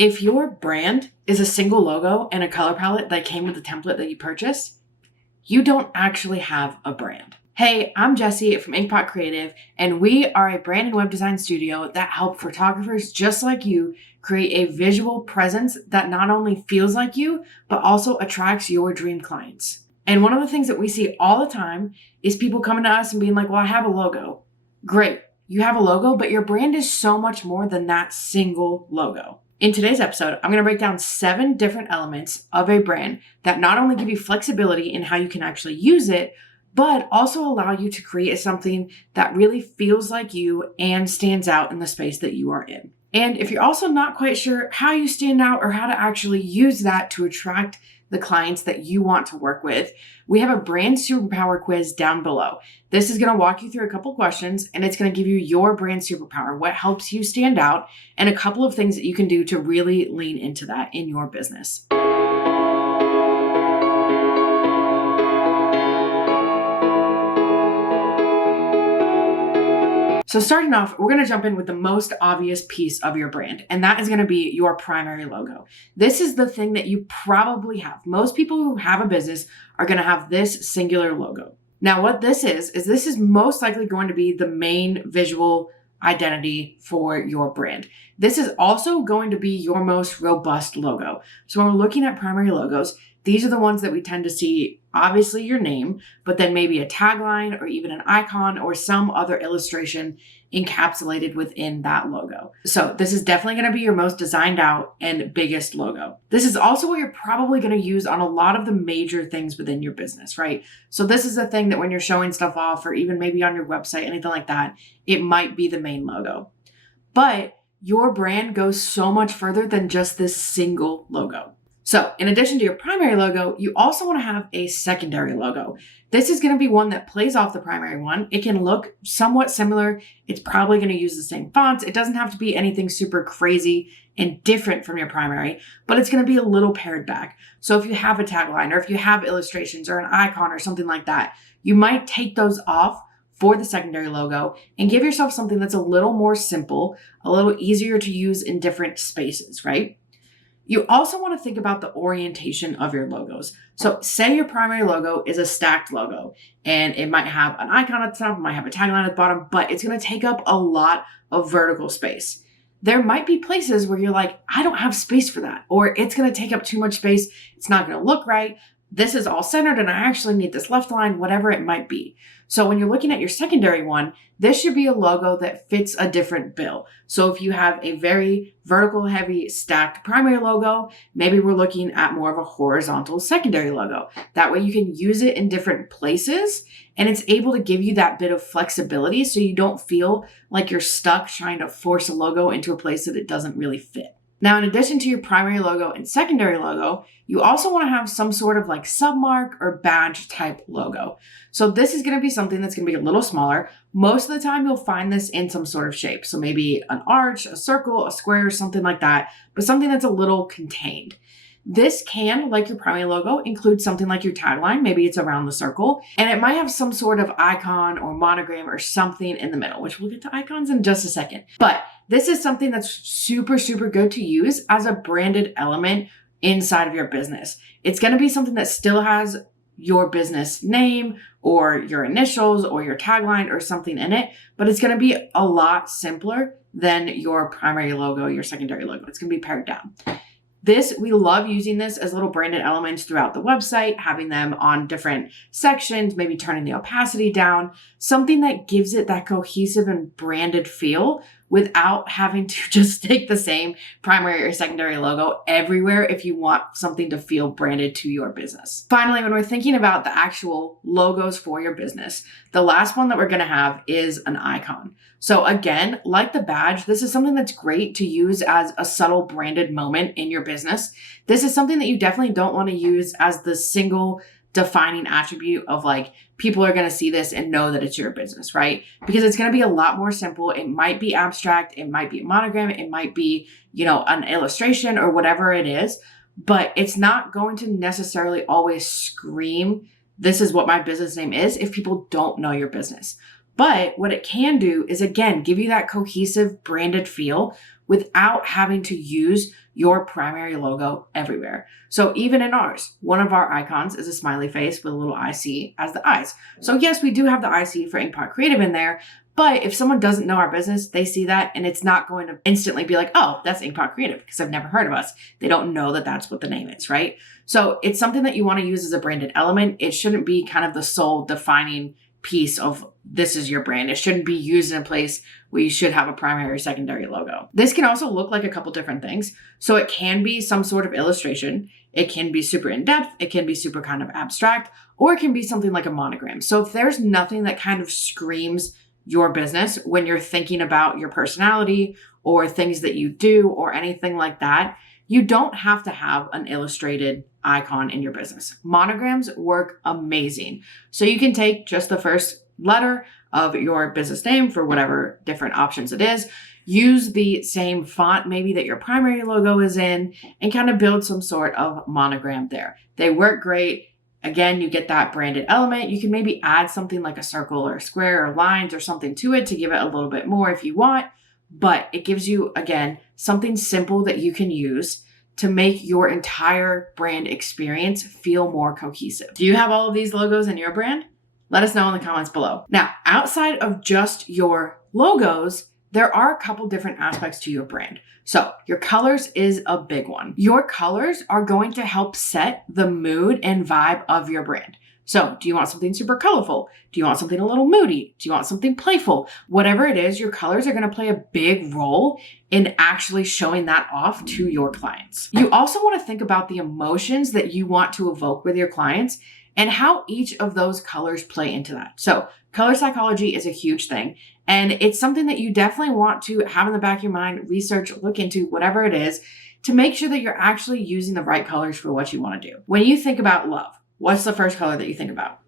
If your brand is a single logo and a color palette that came with the template that you purchased, you don't actually have a brand. Hey, I'm Jessie from Inkpot Creative, and we are a brand and web design studio that help photographers just like you create a visual presence that not only feels like you, but also attracts your dream clients. And one of the things that we see all the time is people coming to us and being like, well, I have a logo. Great, you have a logo, but your brand is so much more than that single logo. In today's episode, I'm going to break down 7 different elements of a brand that not only give you flexibility in how you can actually use it, but also allow you to create something that really feels like you and stands out in the space that you are in. And if you're also not quite sure how you stand out or how to actually use that to attract the clients that you want to work with, we have a brand superpower quiz down below. This is going to walk you through a couple questions, and it's going to give you your brand superpower, what helps you stand out, and a couple of things that you can do to really lean into that in your business. So starting off, we're going to jump in with the most obvious piece of your brand, and that is going to be your primary logo. This is the thing that you probably have. Most people who have a business are going to have this singular logo. Now, what this is most likely going to be the main visual identity for your brand. This is also going to be your most robust logo. So when we're looking at primary logos, these are the ones that we tend to see, obviously your name, but then maybe a tagline or even an icon or some other illustration encapsulated within that logo. So this is definitely going to be your most designed out and biggest logo. This is also what you're probably going to use on a lot of the major things within your business, right? So this is a thing that when you're showing stuff off or even maybe on your website, anything like that, it might be the main logo. But your brand goes so much further than just this single logo. So in addition to your primary logo, you also want to have a secondary logo. This is going to be one that plays off the primary one. It can look somewhat similar. It's probably going to use the same fonts. It doesn't have to be anything super crazy and different from your primary, but it's going to be a little pared back. So if you have a tagline or if you have illustrations or an icon or something like that, you might take those off for the secondary logo and give yourself something that's a little more simple, a little easier to use in different spaces, right? You also want to think about the orientation of your logos. So say your primary logo is a stacked logo and it might have an icon at the top, it might have a tagline at the bottom, but it's going to take up a lot of vertical space. There might be places where you're like, I don't have space for that, or it's going to take up too much space. It's not going to look right. This is all centered and I actually need this left line, whatever it might be. So when you're looking at your secondary one, this should be a logo that fits a different bill. So if you have a very vertical heavy stacked primary logo, maybe we're looking at more of a horizontal secondary logo. That way you can use it in different places and it's able to give you that bit of flexibility so you don't feel like you're stuck trying to force a logo into a place that it doesn't really fit. Now, in addition to your primary logo and secondary logo, you also want to have some sort of like submark or badge type logo. So this is going to be something that's going to be a little smaller. Most of the time, you'll find this in some sort of shape. So maybe an arch, a circle, a square, something like that, but something that's a little contained. This can, like your primary logo, include something like your tagline. Maybe it's around the circle, and it might have some sort of icon or monogram or something in the middle, which we'll get to icons in just a second. But this is something that's super, super good to use as a branded element inside of your business. It's going to be something that still has your business name or your initials or your tagline or something in it, but it's going to be a lot simpler than your primary logo, your secondary logo. It's going to be pared down. We love using this as little branded elements throughout the website, having them on different sections, maybe turning the opacity down, something that gives it that cohesive and branded feel without having to just stick the same primary or secondary logo everywhere if you want something to feel branded to your business. Finally, when we're thinking about the actual logos for your business, the last one that we're going to have is an icon. So again, like the badge, this is something that's great to use as a subtle branded moment in your business. This is something that you definitely don't want to use as the single defining attribute of like, people are going to see this and know that it's your business, right? Because it's going to be a lot more simple. It might be abstract. It might be a monogram. It might be, an illustration or whatever it is, but it's not going to necessarily always scream, this is what my business name is, if people don't know your business. But what it can do is, again, give you that cohesive branded feel without having to use your primary logo everywhere. So even in ours, one of our icons is a smiley face with a little IC as the eyes. So yes, we do have the IC for Inkpot Creative in there, but if someone doesn't know our business, they see that and it's not going to instantly be like, oh, that's Inkpot Creative because I've never heard of us. They don't know that that's what the name is, right? So it's something that you want to use as a branded element. It shouldn't be kind of the sole defining piece of this is your brand. It shouldn't be used in a place where you should have a primary or secondary logo. This can also look like a couple different things. So it can be some sort of illustration. It can be super in-depth. It can be super kind of abstract, or it can be something like a monogram. So if there's nothing that kind of screams your business when you're thinking about your personality or things that you do or anything like that, you don't have to have an illustrated icon in your business. Monograms work amazing. So you can take just the first letter of your business name for whatever different options it is, use the same font maybe that your primary logo is in, and kind of build some sort of monogram there. They work great. Again, you get that branded element. You can maybe add something like a circle or a square or lines or something to it to give it a little bit more if you want, but it gives you, again, something simple that you can use to make your entire brand experience feel more cohesive. Do you have all of these logos in your brand? Let us know in the comments below. Now, outside of just your logos, there are a couple different aspects to your brand. So your colors is a big one. Your colors are going to help set the mood and vibe of your brand. So do you want something super colorful? Do you want something a little moody? Do you want something playful? Whatever it is, your colors are going to play a big role in actually showing that off to your clients. You also want to think about the emotions that you want to evoke with your clients and how each of those colors play into that. So color psychology is a huge thing. And it's something that you definitely want to have in the back of your mind, research, look into, whatever it is, to make sure that you're actually using the right colors for what you want to do. When you think about love, what's the first color that you think about?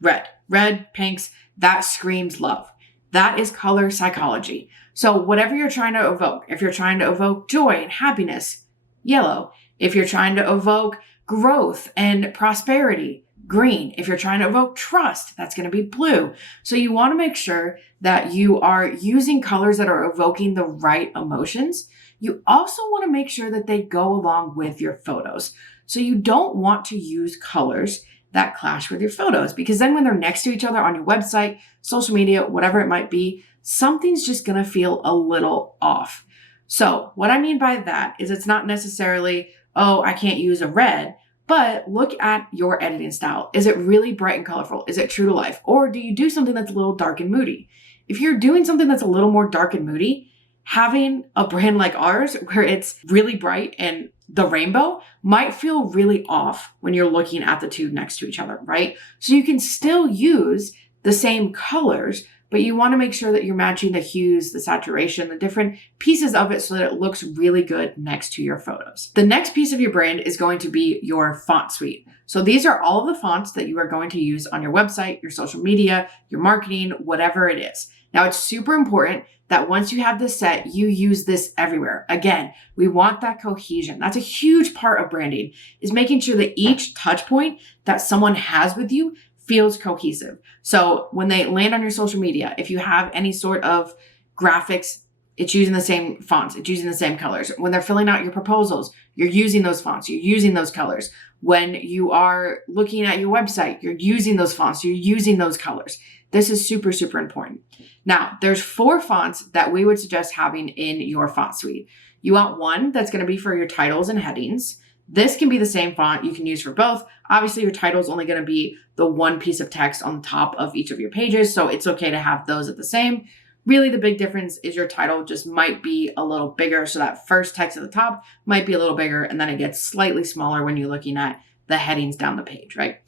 Red. Red, pinks, that screams love. That is color psychology. So whatever you're trying to evoke, if you're trying to evoke joy and happiness, yellow. If you're trying to evoke growth and prosperity, green. If you're trying to evoke trust, that's going to be blue. So you want to make sure that you are using colors that are evoking the right emotions. You also want to make sure that they go along with your photos. So you don't want to use colors that clash with your photos, because then when they're next to each other on your website, social media, whatever it might be, something's just going to feel a little off. So what I mean by that is it's not necessarily, oh, I can't use a red. But look at your editing style. Is it really bright and colorful? Is it true to life? Or do you do something that's a little dark and moody? If you're doing something that's a little more dark and moody, having a brand like ours where it's really bright and the rainbow might feel really off when you're looking at the two next to each other, right? So you can still use the same colors, but you want to make sure that you're matching the hues, the saturation, the different pieces of it so that it looks really good next to your photos. The next piece of your brand is going to be your font suite. So these are all of the fonts that you are going to use on your website, your social media, your marketing, whatever it is. Now, it's super important that once you have this set, you use this everywhere. Again, we want that cohesion. That's a huge part of branding, is making sure that each touch point that someone has with you feels cohesive. So when they land on your social media, if you have any sort of graphics, it's using the same fonts, it's using the same colors. When they're filling out your proposals, you're using those fonts, you're using those colors. When you are looking at your website, you're using those fonts, you're using those colors. This is super, super important. Now, there's 4 fonts that we would suggest having in your font suite. You want one that's going to be for your titles and headings. This can be the same font you can use for both. Obviously, your title is only going to be the one piece of text on top of each of your pages, so it's okay to have those at the same. Really, the big difference is your title just might be a little bigger, so that first text at the top might be a little bigger, and then it gets slightly smaller when you're looking at the headings down the page, right?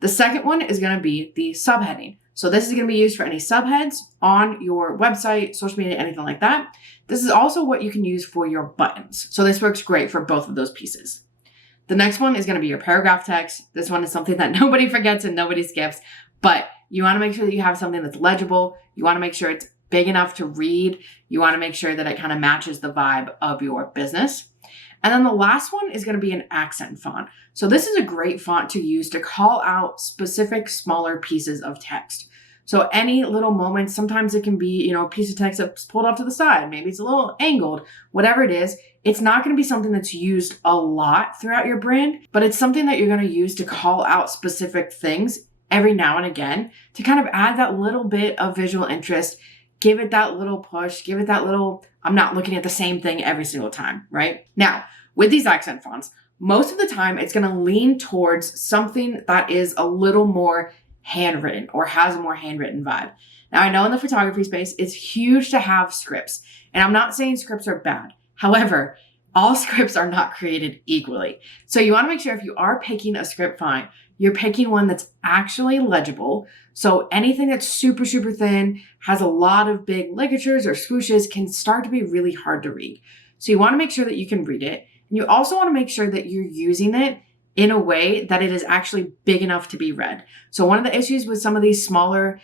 The second one is going to be the subheading. So this is going to be used for any subheads on your website, social media, anything like that. This is also what you can use for your buttons. So this works great for both of those pieces. The next one is going to be your paragraph text. This one is something that nobody forgets and nobody skips, but you want to make sure that you have something that's legible. You want to make sure it's big enough to read. You want to make sure that it kind of matches the vibe of your business. And then the last one is going to be an accent font. So this is a great font to use to call out specific smaller pieces of text. So any little moments, sometimes it can be, a piece of text that's pulled off to the side. Maybe it's a little angled, whatever it is. It's not going to be something that's used a lot throughout your brand, but it's something that you're going to use to call out specific things every now and again to kind of add that little bit of visual interest, give it that little push, give it that little, I'm not looking at the same thing every single time, right? Now, with these accent fonts, most of the time it's going to lean towards something that is a little more handwritten or has a more handwritten vibe. Now, I know in the photography space, it's huge to have scripts, and I'm not saying scripts are bad. However, all scripts are not created equally. So you want to make sure if you are picking a script font, you're picking one that's actually legible. So anything that's super, super thin, has a lot of big ligatures or swooshes can start to be really hard to read. So you want to make sure that you can read it. And you also want to make sure that you're using it in a way that it is actually big enough to be read. So one of the issues with some of these smaller,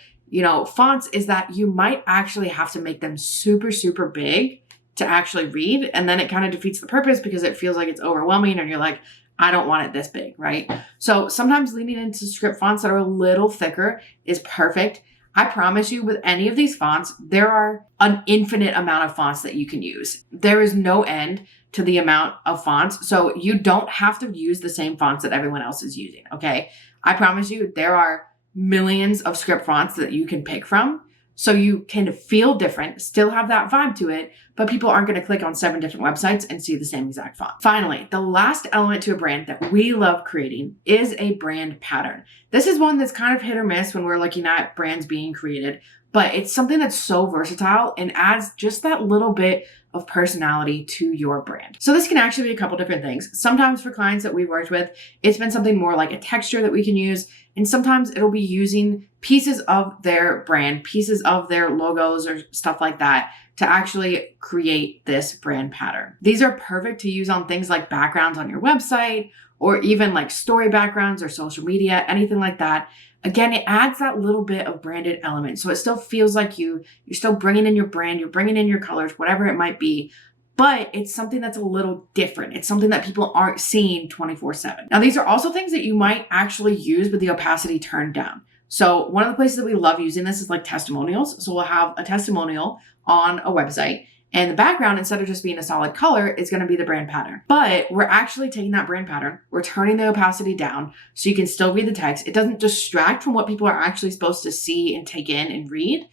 fonts is that you might actually have to make them super, super big to actually read. And then it kind of defeats the purpose because it feels like it's overwhelming and you're like, I don't want it this big, right? So sometimes leaning into script fonts that are a little thicker is perfect. I promise you with any of these fonts, there are an infinite amount of fonts that you can use. There is no end to the amount of fonts. So you don't have to use the same fonts that everyone else is using, okay? I promise you there are millions of script fonts that you can pick from. So you can feel different, still have that vibe to it, but people aren't going to click on 7 different websites and see the same exact font. Finally, the last element to a brand that we love creating is a brand pattern. This is one that's kind of hit or miss when we're looking at brands being created, but it's something that's so versatile and adds just that little bit of personality to your brand. So this can actually be a couple different things. Sometimes for clients that we've worked with, it's been something more like a texture that we can use. And sometimes it'll be using pieces of their brand, pieces of their logos or stuff like that to actually create this brand pattern. These are perfect to use on things like backgrounds on your website or even like story backgrounds or social media, anything like that. Again, it adds that little bit of branded element. So it still feels like you're still bringing in your brand, you're bringing in your colors, whatever it might be, but it's something that's a little different. It's something that people aren't seeing 24/7. Now, these are also things that you might actually use with the opacity turned down. So one of the places that we love using this is like testimonials. So we'll have a testimonial on a website, and the background, instead of just being a solid color, is going to be the brand pattern. But we're actually taking that brand pattern, we're turning the opacity down so you can still read the text. It doesn't distract from what people are actually supposed to see and take in and read.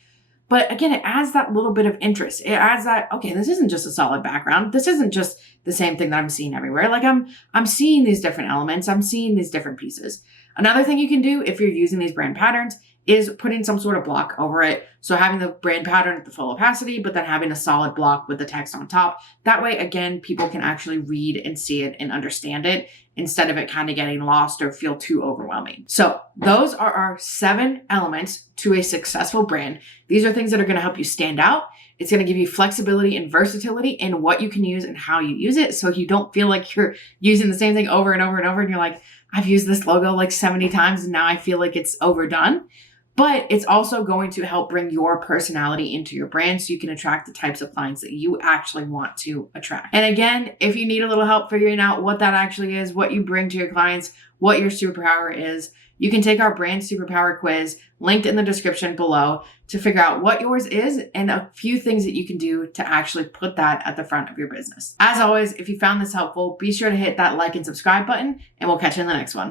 But again, it adds that little bit of interest. It adds that, okay, this isn't just a solid background. This isn't just the same thing that I'm seeing everywhere. Like I'm seeing these different elements. I'm seeing these different pieces. Another thing you can do if you're using these brand patterns is putting some sort of block over it. So having the brand pattern at the full opacity, but then having a solid block with the text on top. That way, again, people can actually read and see it and understand it instead of it kind of getting lost or feel too overwhelming. So those are our 7 elements to a successful brand. These are things that are going to help you stand out. It's going to give you flexibility and versatility in what you can use and how you use it. So you don't feel like you're using the same thing over and over and over. And you're like, I've used this logo like 70 times and now I feel like it's overdone. But it's also going to help bring your personality into your brand so you can attract the types of clients that you actually want to attract. And again, if you need a little help figuring out what that actually is, what you bring to your clients, what your superpower is, you can take our brand superpower quiz linked in the description below to figure out what yours is and a few things that you can do to actually put that at the front of your business. As always, if you found this helpful, be sure to hit that like and subscribe button, and we'll catch you in the next one.